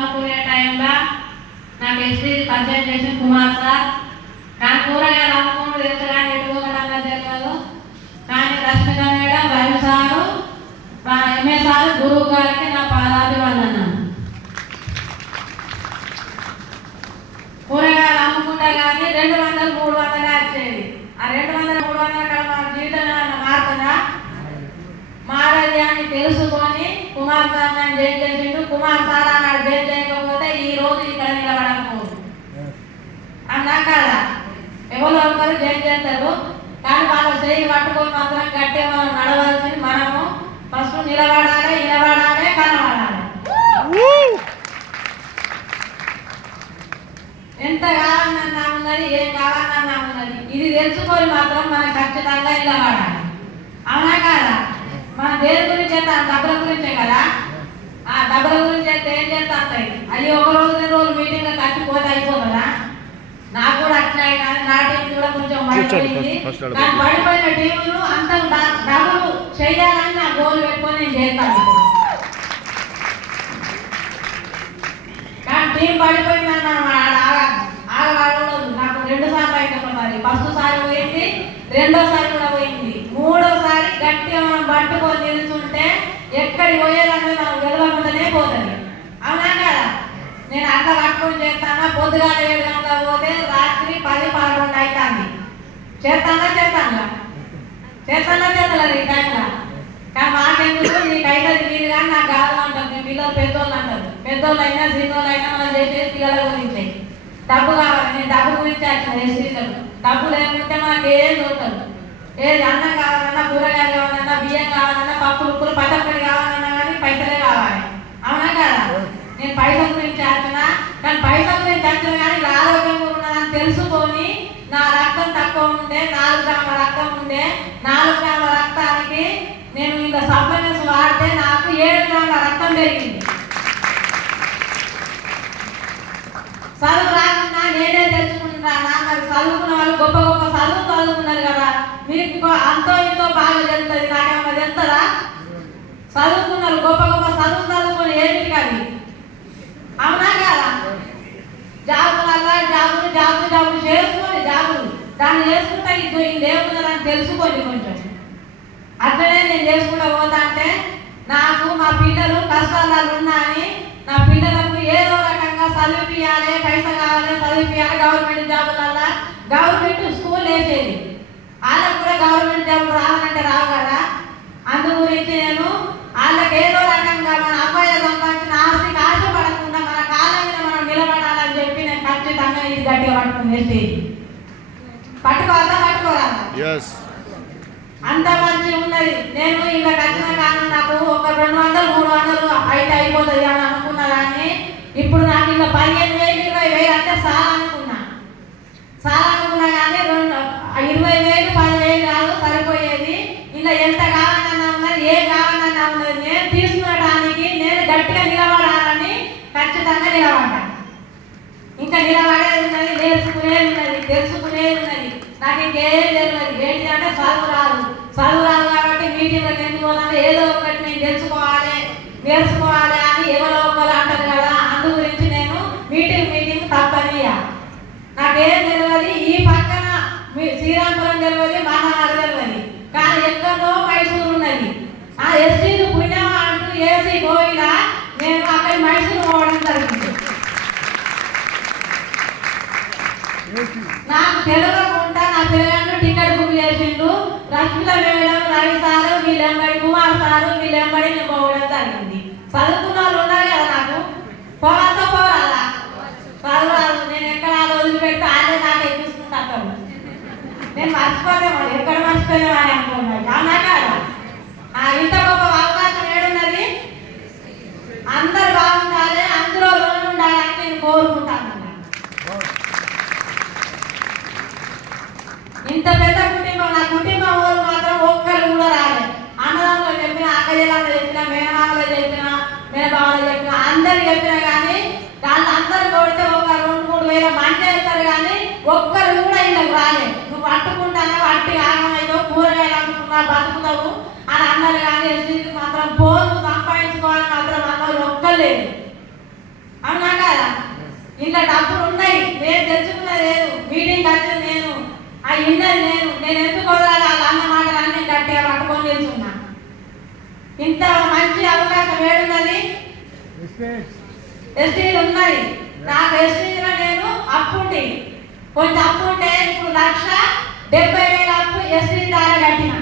అమ్ముకునే టైంలో నాకు ఎస్పీ పరిచయం చేసిన కుమార్ సార్. కానీ కూరగాయలు అమ్ముకుంటూ తెలుసు కానీ ఎటుకోవడంగా తెలియదు. కానీ Rashmika madam, Ravi sir, MA sir, గురువు గారికి నా పాదాభివందనం. కూరగాయలు అమ్ముకుంటా కానీ 200, 300 వచ్చేది. ఆ 200, 300 అక్కడ మన జీవితం ఏమన్నా మారుతుందా? మారది అని తెలుసుకొని కుమార్ సార్ నన్ను జైలు చేసిండు. కుమార్ సార్ అన్నాడు జైలు చేయకపోతే ఈ రోజు ఇక్కడ నిలబడకపోదు అన్నా కదా. ఎవరో ఒకరు జైలు చేస్తారు కానీ వాళ్ళ చేయి పట్టుకొని మాత్రం గట్టిగా మనం నడవలసింది. మనము ఫస్ట్ నిలబడాలి, కనబడాలి. ఎంత కావాలన్నా ఉన్నది, ఏం కావాలన్నా ఉన్నది, ఇది తెలుసుకొని మాత్రం మనం ఖచ్చితంగా నిలబడాలి. అవునా కాదా? మన దేని గురించి అయితే డబ్బుల గురించే కదా. ఆ డబ్బుల గురించి అయితే ఏం చేస్తాయి? అయ్యి ఒక రోజు 2 రోజులు మీటింగ్లో కట్టిపోతే అయిపోతుందా? నాకు కూడా అట్లా కానీ నా టీం కూడా కొంచెం పడిపోయింది. కానీ పడిపోయిన టీములు అంత డబ్బులు చేయాలని నా గోల్ పెట్టుకొని నేను చేస్తాను. కానీ టీం పడిపోయిందని మనం ఆగవాళ్ళు. నాకు 2 సార్లు అయిపోయింది. మరి ఫస్ట్ సారి పోయింది, 2వ సారి కూడా పోయింది, 3వ సారి గట్టిగా మనం పట్టుకొని నిలుచుంటే ఎక్కడికి పోయేదంటే మనం గెలవకుండానే పోతుంది. అవునా కదా? నేను అట్లా పట్టుకొని చేస్తానా? పొద్దుగాల 7 గంటలకు పోతే రాత్రి 10, 11 అవుతుంది. చేస్తానా చేస్తలేదు ఈ టైంలో. కానీ మాకెందుకు నీకు అవుతుంది మీరు కానీ నాకు కాదు అంటారు. మీ పిల్లలు పెద్దోళ్ళు అంటారు. పెద్దోళ్ళు అయినా చిన్నోళ్ళు అయినా మనం చేసేది పిల్లల గురించి. డబ్బు కావాలి, నేను డబ్బు గురించి వచ్చిన ఎస్టీలకు. డబ్బు లేకుంటే మనకి ఏం దొరకదు. ఏది అన్నం కావాలన్నా, కూరగాయలు కావాలన్నా, బియ్యం కావాలన్నా, పప్పులు ఉప్పులు పట్టక్కడి కావాలన్నా కానీ పైసలే కావాలి. అవునా కదా? నేను పైసల గురించి వచ్చిన, కానీ పైసల గురించి వచ్చిన కానీ ఆరోగ్యంగా ఉన్నదని తెలుసుకొని నా రక్తం తక్కువ ఉండే, 4 గ్రాముల రక్తం ఉండే, 4 గ్రాముల రక్తానికి నేను ఇంకా సప్లిమెంట్స్ వాడితే నాకు 7 గ్రాముల రక్తం పెరిగింది. చదువు రాకుండా నేనే తెలుసుకుంటున్నా. మరి చదువుకున్న వాళ్ళు గొప్ప గొప్ప చదువుకున్నారు కదా, మీకు అంతో ఇంతో బాగా తెలుస్తుంది. నాకేమన్నా తెలుస్తుందా? చదువుకున్నారు, గొప్ప గొప్ప చదువుకొని ఏమిటి కానీ. అవునా కదా? జాబులల్లా జాబులు చేసుకోండి. జాబులు దాన్ని చేసుకుంటా ఇది లేకున్నదని తెలుసుకోండి కొంచెం. అట్లనే నేను చేసుకుంటూ పోతా అంటే నాకు మా పిల్లలు కష్టాలు ఉన్నా అని నా పిల్లలకు ఏదో రకంగా చదివిపియాలి, పైసలు కావాలి, చదివిపియాలి. గవర్నమెంట్ జాబులల్లా గవర్నమెంట్ స్కూల్ వేసేది. వాళ్ళకు కూడా గవర్నమెంట్ జాబులు రావాలంటే రావు కదా. అందు గురించి నేను వాళ్ళకి ఏదో రకంగా మన అబ్బాయి సంపాదించిన ఆస్తికి ఆశపడకుండా మన కాళ్ళ మీద మనం నిలబడాలని చెప్పి నేను ఖచ్చితంగా ఇది గట్టిగా పట్టుకుని వేసేది. పట్టుకోవాలా? అంత మంచి ఉన్నది. నేను ఇలా వచ్చిన కానీ నాకు ఒక 200, 300 అయితే అయిపోతుంది అని అనుకున్నా. కానీ ఇప్పుడు నాకు ఇంకా 15,000, 20,000 అంటే చాలా అనుకున్నా కానీ 20,000, 10,000 కాదు సరిపోయేది. ఇలా ఎంత కావాలన్నా ఉన్నది, ఏ కావాలన్నా ఉన్నది. నేను తీసుకునడానికి నేను గట్టిగా నిలబడాలని ఖచ్చితంగా నిలబడ్డా. ఇంకా నిలబడేది ఉన్నది, నేర్చుకునేది ఉన్నది, తెలుసుకునేది ఉన్నది. నాకు ఇంకేం తెలియదు. ఏంటి అంటే చదువు రాదు కాబట్టి మీటింగ్లకు ఎందుకు పోవాలంటే ఏదో ఒకటి నేను నేర్చుకోవాలి అని ఎవరో ఒకరు అంటారు కదా. అందు గురించి నేను మీటింగ్ తప్పని. నాకేం తెలియదు. ఈ పక్కన శ్రీరాంపురం తెలియదు, మహానాడు తెలియదు. కానీ ఎక్కడో మైసూరు ఉన్నది. ఆ ఎస్టీలు పుణ్యమా అంటూ ఏసీ పోయినా నేను అక్కడ మైసూరు పోవడం జరిగింది. నాకు తెలియకుండా నా పిల్లలను టికెట్ బుక్ చేసిండు. రష్మిక మేడం, రవి సారు, వీళ్ళెంబడి కుమార్ సారు, వీళ్ళెంబడి నేను పోవడం జరిగింది. చదువుకున్న వాళ్ళు ఉన్నారు కదా. నాకు పోవాలా? చదువు నేను ఎక్కడ వదిలిపెట్టి వాళ్ళే నాకు ఎక్కిస్తుంటాను. నేను మర్చిపోతాను, ఎక్కడ మర్చిపోయామని అనుకున్నాను. అవునా కదా? ఇంత గొప్ప అవకాశం ఏడున్నది. అందరు బాగుండాలి, అందులో లోన్ ఉండాలని నేను కోరుకుంటాను. ఇంత పెద్ద కుటుంబం, నా కుటుంబం వాళ్ళు మాత్రం ఒక్కరు కూడా రాలేదు. అన్నదమ్ములు చెప్పిన, అక్కజల్లాలు చెప్పిన, మేనమామలు చెప్పిన, మేనబావలు చెప్పిన, అందరు చెప్పినా కానీ వాళ్ళందరూ కొడితే ఒక 2-3 వేల మంది వెళ్తారు కానీ ఒక్కరు కూడా ఇళ్ళకి రాలేదు. నువ్వు పట్టుకుంటానే వట్టి ఆగమైతే కూరగాయలు అమ్ముకున్నా బతుకుతావు అని అన్నారు. కానీ ఎస్టీకి మాత్రం పోను సంపాదించుకోవాలని మాత్రం అన్నది ఒక్కలేదు. ఇలా డబ్బులు ఉన్నాయి, నేను తెచ్చుకున్నది లేదు, మీటింగ్ వచ్చింది నేను, అవి విన్నది నేను ఎందుకు వదలాలి వాళ్ళ అన్న మాటలన్నీ గట్టిగా పట్టుకొని నిల్చున్నా. ఇంత మంచి అవకాశం ఏడున్నది, ఎస్టీలు ఉన్నాయి. నాకు ఎస్టీలో నేను అప్పుండి కొంచెం అప్పు ఉంటే ఇప్పుడు 1,70,000 అప్పు ఎస్టీ ద్వారా కట్టిన.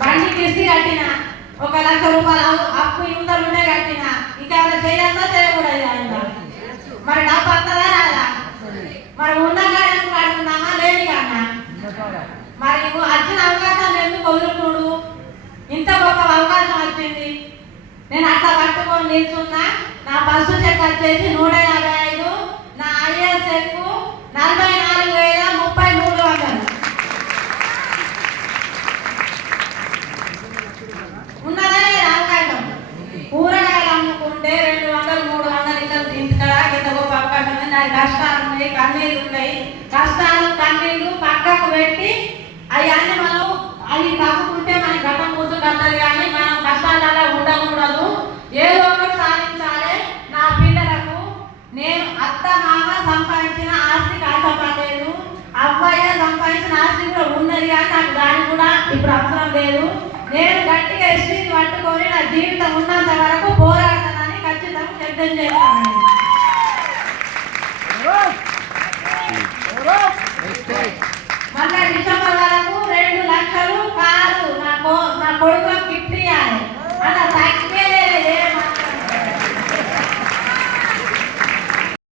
బండి కిస్తీ కట్టిన, 1,00,000 రూపాయలు అప్పు ఇంతలు ఉండే కట్టిన. ఇంకా చేయాలా చేయకూడదు. మరి డబ్బు వస్తుందా రాదా? మరి ఉన్న కాడకు కడుతున్నామా లేని కన్నా? మరి వచ్చిన అవకాశాన్ని ఎందుకు వదులుకోడు? ఇంత గొప్ప అవకాశం వచ్చింది, నేను అట్లా పట్టుకొని నిల్చున్నా. నా బస్సు చెక్ వచ్చేసి 155, నా ఐఎస్ ఎక్కు 44,300 ఉన్నదే అవకాశం. కూరగాయలు అమ్ముకుంటే 200, 300 ఇంకా తింటారా? ఇంత గొప్ప అవకాశం ఉంది. నాకు కష్టాలు ఉన్నాయి, కన్నీళ్ళు ఉన్నాయి. కష్టాలు కన్నీళ్ళు పక్కకు పెట్టి అవన్నీ మనం అవి తప్పుకుంటే మన గతం ముందు కట్టదు. కానీ మనం కష్టాలలో ఉండకూడదు, ఏదో ఒకటి సాధించాలి. నా పిల్లలకు నేను అత్త మామ సంపాదించిన ఆస్తి కాకపోలేదు, అబ్బాయి సంపాదించిన ఆస్తి కూడా ఉన్నది. కానీ నాకు దాని కూడా ఇప్పుడు అవసరం లేదు. నేను గట్టిగా ఎస్టీని పట్టుకొని నా జీవితం ఉన్నంత వరకు పోరాడతానని ఖచ్చితంగా సిద్ధం చేస్తానండి. మళ్ళీ డిసెంబర్ వరకు 2 లక్షలు కాదు నా కొడుకు